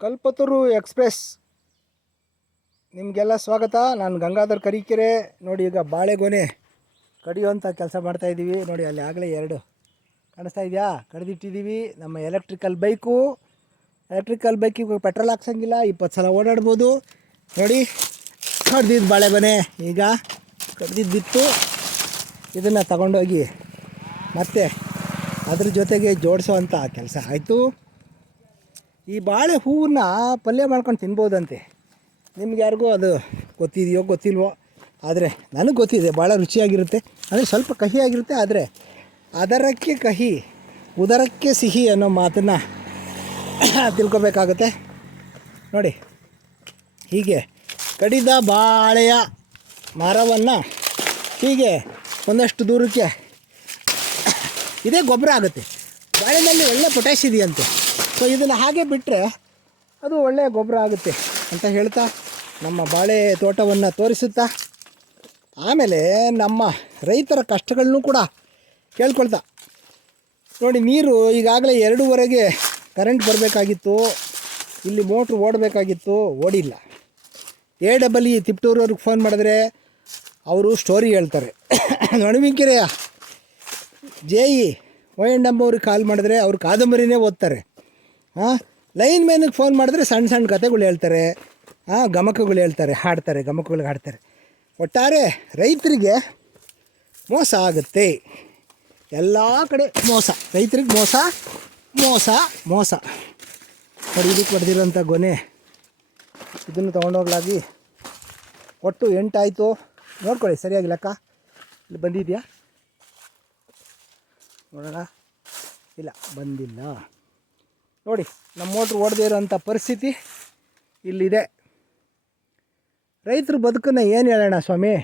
ಕಲ್ಪತರು express ನಿಮಗೆಲ್ಲ ಸ್ವಾಗತ. ನಾನು ಗಂಗಾಧರ್ ಕರೀಕೆರೆ. ನೋಡಿ, ಈಗ ಬಾಳೆಗೊನೆ ಕಡಿಯುವಂಥ ಕೆಲಸ ಮಾಡ್ತಾಯಿದ್ದೀವಿ. ನೋಡಿ, ಅಲ್ಲಿ ಆಗಲೇ ಎರಡು ಕಾಣಿಸ್ತಾ ಇದೆಯಾ, ಕಡಿದಿಟ್ಟಿದ್ದೀವಿ. ನಮ್ಮ ಎಲೆಕ್ಟ್ರಿಕಲ್ ಬೈಕಿಗೆ ಪೆಟ್ರೋಲ್ ಹಾಕ್ಸಂಗಿಲ್ಲ, 20 ಸಲ ಓಡಾಡ್ಬೋದು. ನೋಡಿ, ಕಡ್ದಿದ್ದು ಬಾಳೆಗೊನೆ ಈಗ ಕಡ್ದಿದ್ದಿತ್ತು. ಇದನ್ನು ತಗೊಂಡೋಗಿ ಮತ್ತೆ ಅದ್ರ ಜೊತೆಗೆ ಜೋಡಿಸೋವಂಥ ಕೆಲಸ ಆಯಿತು. ಈ ಬಾಳೆ ಹೂವನ್ನ ಪಲ್ಯ ಮಾಡ್ಕೊಂಡು ತಿನ್ಬೋದಂತೆ. ನಿಮ್ಗೆ ಯಾರಿಗೂ ಅದು ಗೊತ್ತಿದೆಯೋ ಗೊತ್ತಿಲ್ವೋ, ಆದರೆ ನನಗೆ ಗೊತ್ತಿದೆ. ಭಾಳ ರುಚಿಯಾಗಿರುತ್ತೆ, ಅಂದರೆ ಸ್ವಲ್ಪ ಕಹಿಯಾಗಿರುತ್ತೆ. ಆದರೆ ಅದರಕ್ಕೆ ಕಹಿ ಉದರಕ್ಕೆ ಸಿಹಿ ಅನ್ನೋ ಮಾತನ್ನು ತಿಳ್ಕೊಬೇಕಾಗುತ್ತೆ. ನೋಡಿ, ಹೀಗೆ ಕಡಿದ ಬಾಳೆಯ ಮರವನ್ನು ಹೀಗೆ ಒಂದಷ್ಟು ದೂರಕ್ಕೆ ಇದೇ ಗೊಬ್ಬರ ಆಗುತ್ತೆ. ಬಾಳೆನಲ್ಲಿ ಒಳ್ಳೆ ಪೊಟ್ಯಾಶ್ ಇದೆಯಂತೆ. ಸೊ ಇದನ್ನು ಹಾಗೆ ಬಿಟ್ಟರೆ ಅದು ಒಳ್ಳೆಯ ಗೊಬ್ಬರ ಆಗುತ್ತೆ ಅಂತ ಹೇಳ್ತಾ ನಮ್ಮ ಬಾಳೆ ತೋಟವನ್ನು ತೋರಿಸುತ್ತಾ, ಆಮೇಲೆ ನಮ್ಮ ರೈತರ ಕಷ್ಟಗಳನ್ನೂ ಕೂಡ ಕೇಳ್ಕೊಳ್ತಾ, ನೋಡಿ, ನೀರು ಈಗಾಗಲೇ 2:15 ಕರೆಂಟ್ ಬರಬೇಕಾಗಿತ್ತು. ಇಲ್ಲಿ ಮೋಟ್ರ್ ಓಡಬೇಕಾಗಿತ್ತು, ಓಡಿಲ್ಲ. AEE ತಿಪ್ಟೂರವ್ರಿಗೆ ಫೋನ್ ಮಾಡಿದ್ರೆ ಅವರು ಸ್ಟೋರಿ ಹೇಳ್ತಾರೆ. ನಡುವಿಕೆರೆಯ JE ONM ಅವ್ರಿಗೆ ಕಾಲ್ ಮಾಡಿದ್ರೆ ಅವ್ರು ಕಾದಂಬರಿನೇ ಓದ್ತಾರೆ. ಲೈನ್ ಮ್ಯಾನಿಗೆ ಫೋನ್ ಮಾಡಿದ್ರೆ ಸಣ್ಣ ಸಣ್ಣ ಕಥೆಗಳು ಹೇಳ್ತಾರೆ, ಗಮಕಗಳು ಹೇಳ್ತಾರೆ, ಗಮಕಗಳಿಗೆ ಹಾಡ್ತಾರೆ. ಒಟ್ಟಾರೆ ರೈತರಿಗೆ ಮೋಸ ಆಗುತ್ತೆ. ಎಲ್ಲ ಕಡೆ ಮೋಸ, ರೈತರಿಗೆ ಮೋಸ ಮೋಸ ಮೋಸ. ನೋಡಿ, ಇದಕ್ಕೆ ಹೊಡೆದಿರೋಂಥ ಗೊನೆ, ಇದನ್ನು ತೊಗೊಂಡೋಗ್ಲಾಗಿ ಒಟ್ಟು 8 ಆಯಿತು. ನೋಡ್ಕೊಳ್ಳಿ ಸರಿಯಾಗಿ ಲೆಕ್ಕ. ಇಲ್ಲಿ ಬಂದಿದೆಯಾ ನೋಡೋಣ. ಇಲ್ಲ, ಬಂದಿಲ್ಲ. ನೋಡಿ, ನಮ್ಮ ಮೋಟ್ರ್ ಓಡದೇ ಇರೋಂಥ ಪರಿಸ್ಥಿತಿ ಇಲ್ಲಿದೆ. ರೈತರು ಬದುಕನ್ನು ಏನು ಹೇಳೋಣ ಸ್ವಾಮಿ.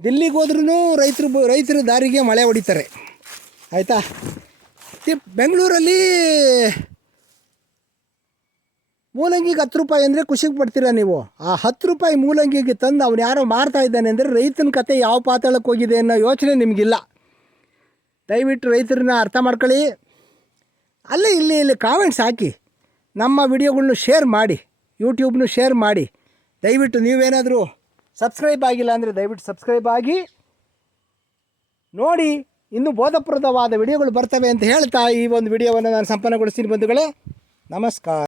ದಿಲ್ಲಿಗೆ ಹೋದ್ರೂ ರೈತರ ದಾರಿಗೆ ಮಳೆ ಹೊಡಿತಾರೆ, ಆಯಿತಾ. ಬೆಂಗಳೂರಲ್ಲಿ ಮೂಲಂಗಿಗೆ 10 ರೂಪಾಯಿ ಅಂದರೆ ಖುಷಿಗೆ ಪಡ್ತೀರಾ ನೀವು. ಆ 10 ರೂಪಾಯಿ ಮೂಲಂಗಿಗೆ ತಂದು ಅವ್ನು ಯಾರೋ ಮಾರ್ತಾ ಇದ್ದಾನೆ ಅಂದರೆ ರೈತನ ಕತೆ ಯಾವ ಪಾತಾಳಕ್ಕೆ ಹೋಗಿದೆ ಅನ್ನೋ ಯೋಚನೆ ನಿಮಗಿಲ್ಲ. ದಯವಿಟ್ಟು ರೈತರನ್ನ ಅರ್ಥ ಮಾಡ್ಕೊಳ್ಳಿ. ಅಲ್ಲೇ ಇಲ್ಲಿ ಕಾಮೆಂಟ್ಸ್ ಹಾಕಿ, ನಮ್ಮ ವಿಡಿಯೋಗಳ್ನು ಶೇರ್ ಮಾಡಿ, ಯೂಟ್ಯೂಬ್ನು ಶೇರ್ ಮಾಡಿ. ದಯವಿಟ್ಟು ನೀವೇನಾದರೂ ಸಬ್ಸ್ಕ್ರೈಬ್ ಆಗಿಲ್ಲ ಅಂದರೆ ದಯವಿಟ್ಟು ಸಬ್ಸ್ಕ್ರೈಬ್ ಆಗಿ ನೋಡಿ. ಇನ್ನೂ ಬೋಧಪ್ರದವಾದ ವಿಡಿಯೋಗಳು ಬರ್ತವೆ ಅಂತ ಹೇಳ್ತಾ ಈ ಒಂದು ವಿಡಿಯೋವನ್ನು ನಾನು ಸಂಪನ್ನಗೊಳಿಸ್ತೀನಿ ಬಂಧುಗಳೇ. ನಮಸ್ಕಾರ.